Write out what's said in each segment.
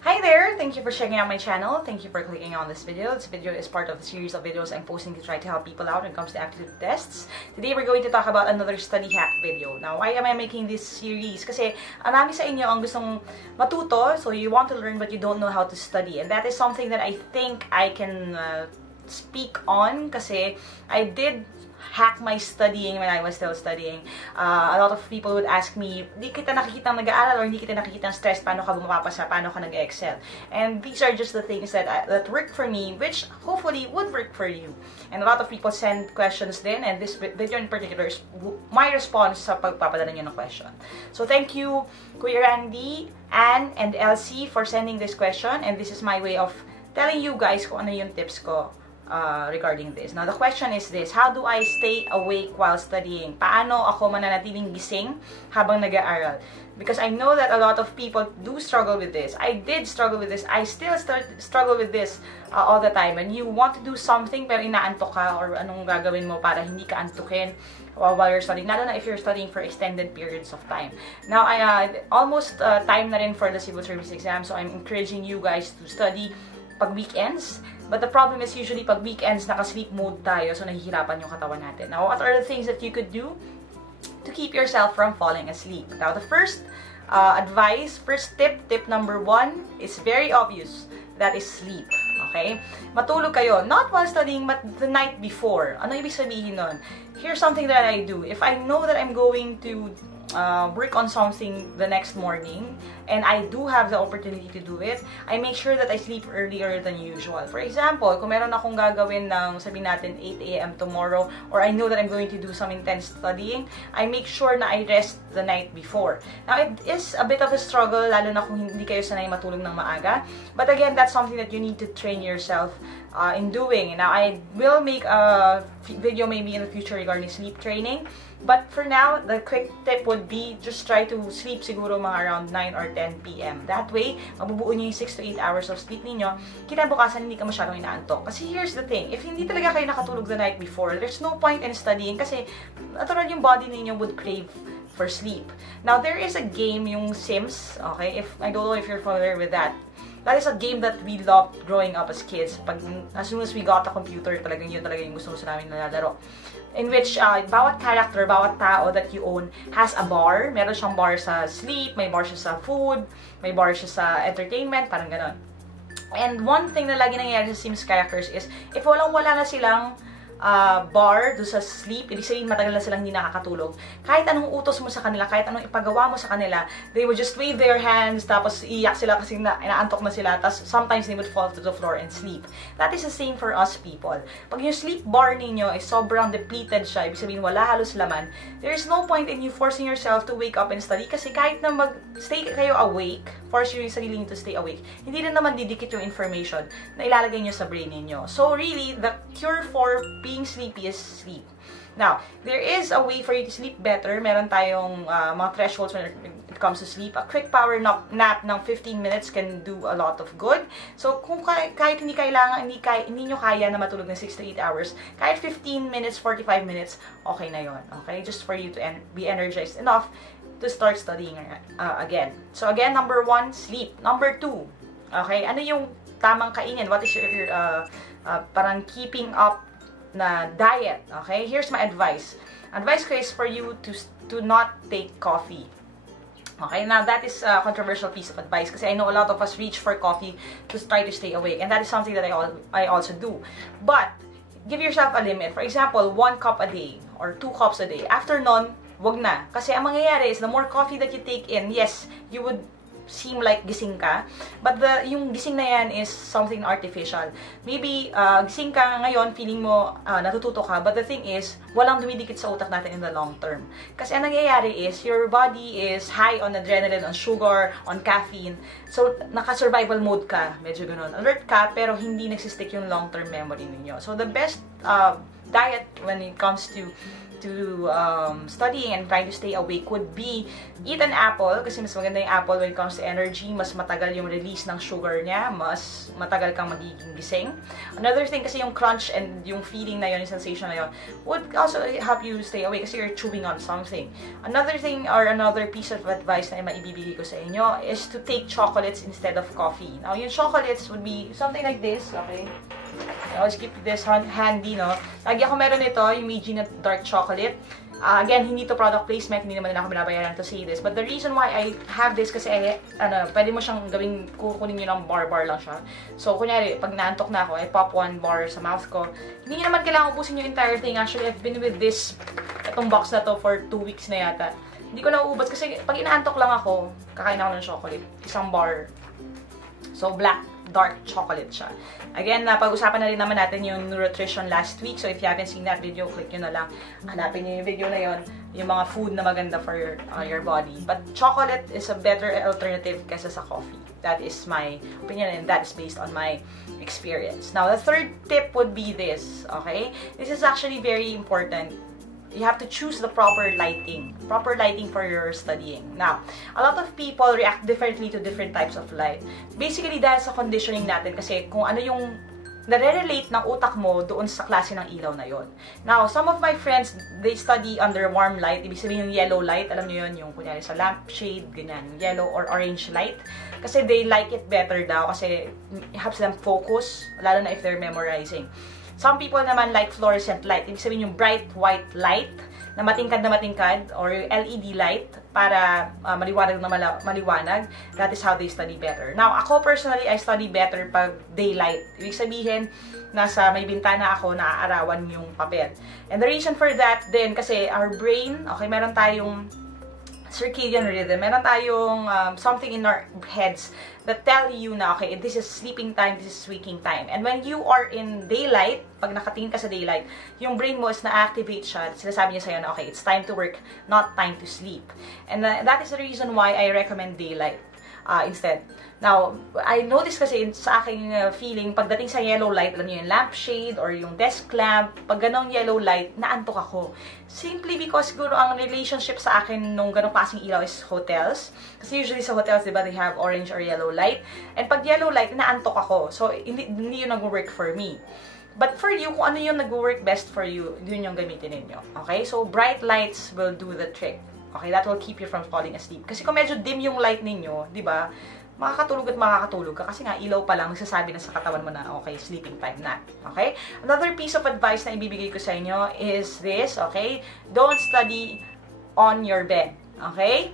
Hi there! Thank you for checking out my channel. Thank you for clicking on this video. This video is part of the series of videos I'm posting to try to help people out when it comes to aptitude tests. Today, we're going to talk about another study hack video. Now, why am I making this series? Kasi marami sa inyo ang gustong matuto, so you want to learn but you don't know how to study. And that is something that I think I can speak on kasi I did hack my studying when I was still studying. A lot of people would ask me, di kita nakikita nag-aaral or hindi kita nakikita stress, paano ka bumapasa, paano ka nag-excel? And these are just the things that work for me, which hopefully would work for you. And a lot of people send questions din, and this video in particular is my response sa pagpapadala nyo ng question. So thank you, Kuya Randy, Anne, and Elsie for sending this question, and this is my way of telling you guys kung ano yung tips ko regarding this. Now, the question is this: how do I stay awake while studying? Paano ako mananatiling gising habang nag-aaral? Because I know that a lot of people do struggle with this. I did struggle with this. I still struggle with this all the time. And you want to do something pero inaantok ka, or anong gagawin mo para hindi ka antukin while you're studying, lalo na if you're studying for extended periods of time. Now, almost time na rin for the civil service exam, so I'm encouraging you guys to study pag weekends. But the problem is usually pag weekends, naka-sleep mode tayo, so nahihirapan yung katawan natin. Now, what are the things that you could do to keep yourself from falling asleep? Now, the first tip number 1 is very obvious. That is sleep. Okay? Matulog kayo. Not while studying, but the night before. Ano ibig sabihin nun? Here's something that I do. If I know that I'm going to work on something the next morning, and I do have the opportunity to do it, I make sure that I sleep earlier than usual. For example, kung meron akong gagawin ng, sabihin natin, 8 AM tomorrow, or I know that I'm going to do some intense studying, I make sure na I rest the night before. Now, it is a bit of a struggle, lalo na kung hindi kayo sanay matulog ng maaga. But again, that's something that you need to train yourself in doing. Now, I will make a video maybe in the future regarding sleep training. But for now, the quick tip would be just try to sleep siguro mga around 9 or 10 PM. That way, mabubuo nyo yung 6 to 8 hours of sleep ninyo. Kinabukasan, hindi ka masyadong inaantok. Kasi here's the thing, if hindi talaga kayo nakatulog the night before, there's no point in studying kasi natural yung body ninyo would crave for sleep. Now, there is a game, yung Sims, okay? I don't know if you're familiar with that. That is a game that we loved growing up as kids. As soon as we got a computer, talagang yun talaga yung gusto namin nalalaro. In which, bawat character, bawat tao that you own has a bar. Meron siyang bar sa sleep, may bar siya sa food, may bar siya sa entertainment, parang ganon. And one thing na lagi nangyayari sa Sims characters is, if walang-wala na silang bar do sa sleep, ibig sabihin matagal na silang hindi nakakatulog, kahit anong utos mo sa kanila, kahit anong ipagawa mo sa kanila, they would just wave their hands, tapos iiyak sila kasi inaantok na sila, tapos sometimes they would fall to the floor and sleep. That is the same for us people. Pag yung sleep bar ninyo is sobrang depleted siya, ibig sabihin wala halos laman, there is no point in you forcing yourself to wake up and study kasi kahit na stay kayo awake, force yung sarili niyo to stay awake, hindi rin naman didikit yung information na ilalagay nyo sa brain ninyo. So really, the cure for being sleepy is sleep. Now, there is a way for you to sleep better. Meron tayong mga thresholds when it comes to sleep. A quick power nap ng 15 minutes can do a lot of good. So, kung kahit hindi nyo kaya na matulog ng 6 to 8 hours, kahit 15 minutes, 45 minutes, okay na yon. Okay? Just for you to be energized enough to start studying again. So, again, number 1, sleep. Number 2, okay? Ano yung tamang kainin? What is your parang keeping up na diet, okay? Here's my advice. Advice ko is for you to not take coffee. Okay, now that is a controversial piece of advice kasi I know a lot of us reach for coffee to try to stay awake, and that is something that I also do. But give yourself a limit. For example, 1 cup a day or 2 cups a day. After nun, wag na. Kasi ang mangyayari is the more coffee that you take in, yes, you would seem like gising ka, but yung gising na yan is something artificial. Maybe gising ka ngayon, feeling mo natututo ka, but the thing is, walang dumidikit sa utak natin in the long term. Kasi ang nangyayari is, your body is high on adrenaline, on sugar, on caffeine. So, naka-survival mode ka, medyo ganun. Alert ka, pero hindi nagsistick yung long-term memory ninyo. So, the best diet when it comes to to studying and trying to stay awake would be eat an apple, kasi mas maganda yung apple when it comes to energy, mas matagal yung release ng sugar niya, mas matagal kang magiging gising. Another thing kasi yung crunch and yung feeling na yun, yung sensation na yun, would also help you stay awake kasi you're chewing on something. Another thing or another piece of advice na maibibigay ko sa inyo is to take chocolates instead of coffee. Now, yung chocolates would be something like this, okay? I always keep this handy, no? Lagi ako meron ito, yung Meiji na dark chocolate. Again, hindi to product placement, hindi naman ako binabayaran to say this. But the reason why I have this kasi, pwede mo siyang gawing, kukunin nyo ng bar lang siya. So, kunyari, pag naantok na ako, I pop one bar sa mouth ko. Hindi naman kailangan ubusin yung entire thing. Actually, I've been with this, itong box na to for 2 weeks na yata. Hindi ko na uubos kasi pag inaantok lang ako, kakain ako ng chocolate. Isang bar. So, dark chocolate siya. Again, napag-usapan na rin naman natin yung nutrition last week. So, if you haven't seen that video, click nyo na lang. Hanapin nyo yung video na yon, yung mga food na maganda for your body. But chocolate is a better alternative kaysa sa coffee. That is my opinion and that is based on my experience. Now, the third tip would be this, okay? This is actually very important. You have to choose the proper lighting for your studying. Now, a lot of people react differently to different types of light. Basically, dahil sa conditioning natin, kasi kung ano yung nare-relate ng utak mo doon sa klase ng ilaw na yon. Now, some of my friends, they study under warm light. Ibig sabihin yung yellow light, alam niyo yun, yung kunyari sa lampshade, ganyan, yung yellow or orange light. Kasi they like it better daw, kasi it helps them focus, lalo na if they're memorizing. Some people naman like fluorescent light. Ibig sabihin yung bright white light na matingkad or yung LED light para maliwanag na maliwanag. That is how they study better. Now, ako personally, I study better pag daylight. Ibig sabihin, nasa may bintana ako, naaarawan yung papel. And the reason for that din, kasi our brain, okay, meron tayong circadian rhythm. Meron tayong something in our heads that tell you na, okay, this is sleeping time, this is waking time. And when you are in daylight, pag nakatingin ka sa daylight, yung brain mo is na-activate siya. Sinasabi niya sa'yo na, okay, it's time to work, not time to sleep. And that is the reason why I recommend daylight instead. Now, I noticed kasi sa aking feeling, pagdating sa yellow light, alam niyo yung lampshade or yung desk lamp, pag ganong yellow light, naantok ako. Simply because siguro ang relationship sa akin nung ganong klaseng ilaw is hotels. Kasi usually sa hotels, diba, they have orange or yellow light. And pag yellow light, naantok ako. So, hindi yun nag-work for me. But for you, kung ano yung nag-work best for you, yun yung gamitin ninyo. Okay? So, bright lights will do the trick. Okay? That will keep you from falling asleep. Kasi kung medyo dim yung light ninyo, di ba, makakatulog at makakatulog ka. Kasi nga, ilaw pa lang, nagsasabi na sa katawan mo na, okay, sleeping time na. Okay? Another piece of advice na ibibigay ko sa inyo is this, okay? Don't study on your bed. Okay?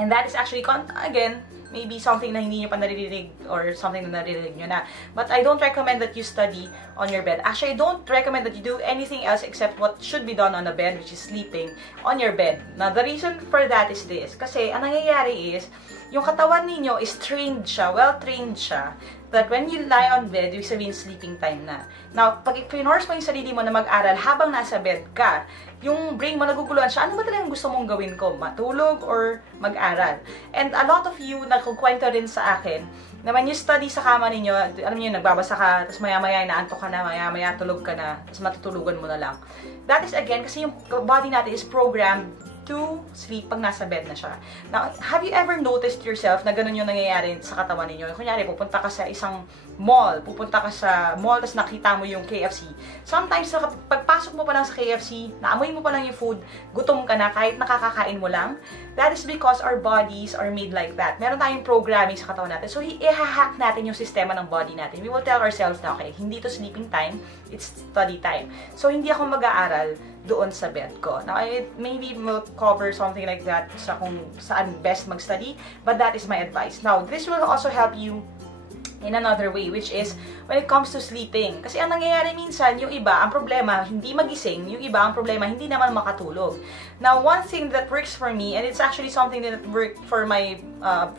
And that is actually, again, maybe something na hindi nyo pa naririnig or something na naririnig nyo na. But I don't recommend that you study on your bed. Actually, I don't recommend that you do anything else except what should be done on the bed, which is sleeping on your bed. Now, the reason for that is this. Kasi, ang nangyayari is, yung katawan ninyo is trained siya, well-trained siya, that when you lie on bed, ibig sabihin sleeping time na. Now, pag pinorse mo yung sarili mo na mag-aral habang nasa bed ka, yung brain mo naguguluhan siya, ano ba talagang gusto mong gawin ko? Matulog or mag-aral? And a lot of you, nagkukwento rin sa akin, na when you study sa kama ninyo, alam niyo, nagbabasa ka, tapos maya-maya, inaantok ka na, maya-maya, tulog ka na, tapos matutulugan mo na lang. That is again, kasi yung body natin is programmed to sleep pag nasa bed na siya. Now, have you ever noticed yourself na ganun yung nangyayari sa katawan ninyo? Kunyari, pupunta ka sa isang mall, tapos nakita mo yung KFC. Sometimes, pagpasok mo pa lang sa KFC, naamoy mo pa lang yung food, gutom ka na kahit nakakakain mo lang. That is because our bodies are made like that. Meron tayong programming sa katawan natin. So, i-hack natin yung sistema ng body natin. We will tell ourselves na, okay, hindi to sleeping time, it's study time. So, hindi ako mag-aaral doon sa bed ko. Now, I maybe will cover something like that sa kung saan best mag-study, but that is my advice. Now, this will also help you in another way, which is when it comes to sleeping. Kasi ang nangyayari minsan, yung iba, ang problema, hindi magising, yung iba, ang problema, hindi naman makatulog. Now, one thing that works for me, and it's actually something that worked for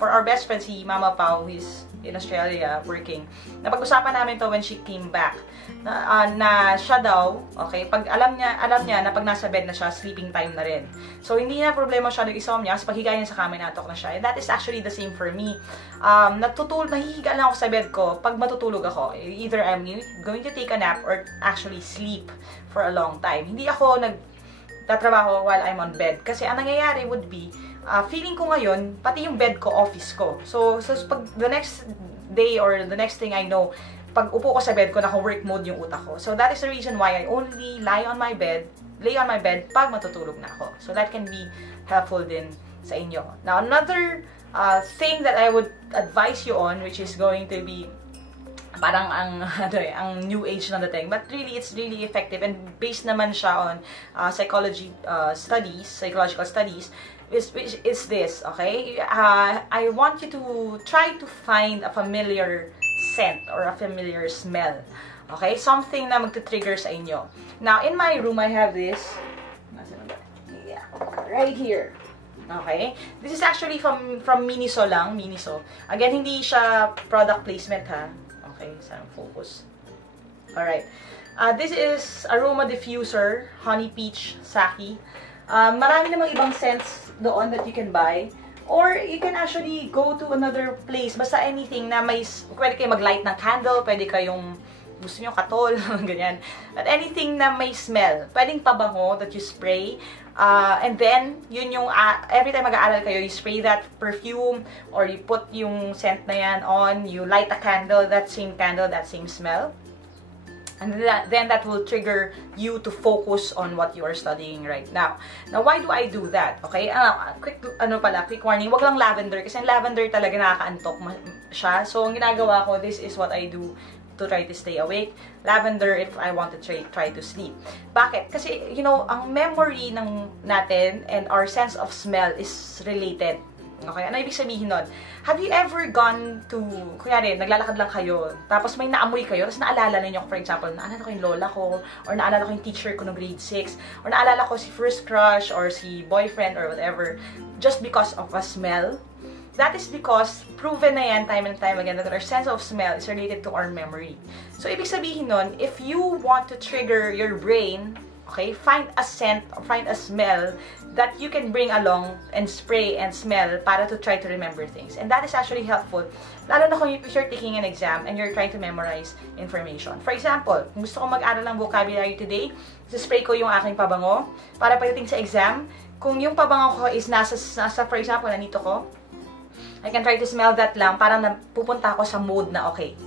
for our best friend, si Mama Pao, who is in Australia working. Napag-usapan namin to when she came back. Na siya daw, okay, pag alam niya na pag nasa bed na siya, sleeping time na rin. So, hindi na problema siya ng insomnia kasi paghiga niya sa kama, natok na siya. And that is actually the same for me. Nahihiga lang ako sa bed ko pag matutulog ako. Either I'm going to take a nap or actually sleep for a long time. Hindi ako tatrabaho while I'm on bed. Kasi ang nangyayari would be, feeling ko ngayon, pati yung bed ko, office ko. So pag the next day or the next thing I know, pag upo ko sa bed ko, naka-work mode yung utak ko. So that is the reason why I only lay on my bed pag matutulog na ako. So that can be helpful din sa inyo. Now, another thing that I would advise you on, which is going to be parang ang new age na dating, but really it's really effective and based naman siya on psychological studies, which is this, okay? I want you to try to find a familiar scent or a familiar smell, okay? Something na magte-trigger sa inyo. Now, in my room, I have this, yeah, right here. Okay? This is actually from Miniso lang, Miniso. Again, hindi siya product placement, ha? Okay, sana focus. Alright. This is aroma diffuser, honey peach, sake. Marami namang ibang scents doon that you can buy. Or you can actually go to another place. Basta anything na may, pwede kayo mag-light ng candle, pwede kayong, gusto nyo katol, ganyan. But anything na may smell, pwedeng pabango that you spray. And then, yun yung, every time mag-aaral kayo, you spray that perfume, or you put yung scent na yan on, you light a candle, that same smell. And then that will trigger you to focus on what you are studying right now. Now, why do I do that? Okay? Quick warning, wag lang lavender, kasi lavender talaga nakakaantok siya. So, ang ginagawa ko, this is what I do to try to stay awake. Lavender if I want to try to sleep. Bakit? Kasi, you know, ang memory natin and our sense of smell is related. Okay? Ano ibig sabihin nun? Have you ever gone to, kunyari, naglalakad lang kayo, tapos may naamoy kayo, tapos naalala ninyo, for example, naalala ko yung lola ko, or naalala ko yung teacher ko no grade 6, or naalala ko si first crush, or si boyfriend, or whatever, just because of a smell? That is because, proven na yan time and time again, that our sense of smell is related to our memory. So, ibig sabihin nun, if you want to trigger your brain, okay, find a scent, or find a smell that you can bring along and spray and smell para to try to remember things. And that is actually helpful, lalo na kung if you're taking an exam and you're trying to memorize information. For example, kung gusto ko mag-aral ng vocabulary today, spray ko yung aking pabango para pagdating sa exam, kung yung pabango ko is nasa for example, nandito ko, I can try to smell that lang, parang pupunta ako sa mode na, okay,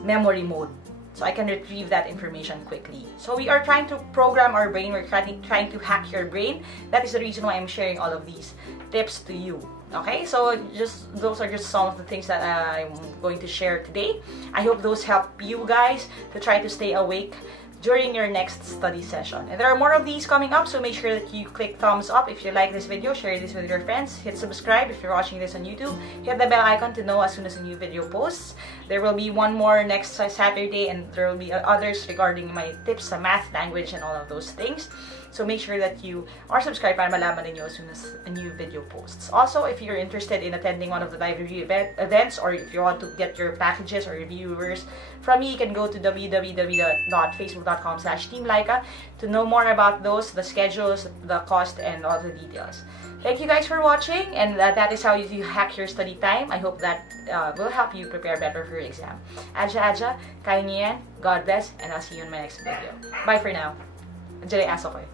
memory mode. So I can retrieve that information quickly. So we are trying to program our brain, we're trying to hack your brain. That is the reason why I'm sharing all of these tips to you. Okay, so those are just some of the things that I'm going to share today. I hope those help you guys to try to stay awake during your next study session. And there are more of these coming up, so make sure that you click thumbs up if you like this video, share this with your friends, hit subscribe if you're watching this on YouTube, hit the bell icon to know as soon as a new video posts. There will be one more next Saturday, and there will be others regarding my tips sa math, language, and all of those things. So make sure that you are subscribed para malaman ninyo as soon as a new video posts. Also, if you're interested in attending one of the live review events, or if you want to get your packages or reviewers from me, you can go to www.facebook.com/Team Lyqa to know more about those, the schedules, the cost, and all the details. Thank you guys for watching, and that is how you hack your study time. I hope that will help you prepare better for your exam. Adja, kaya niyo yan. God bless, and I'll see you in my next video. Bye for now. Andiyan yung aso ko eh.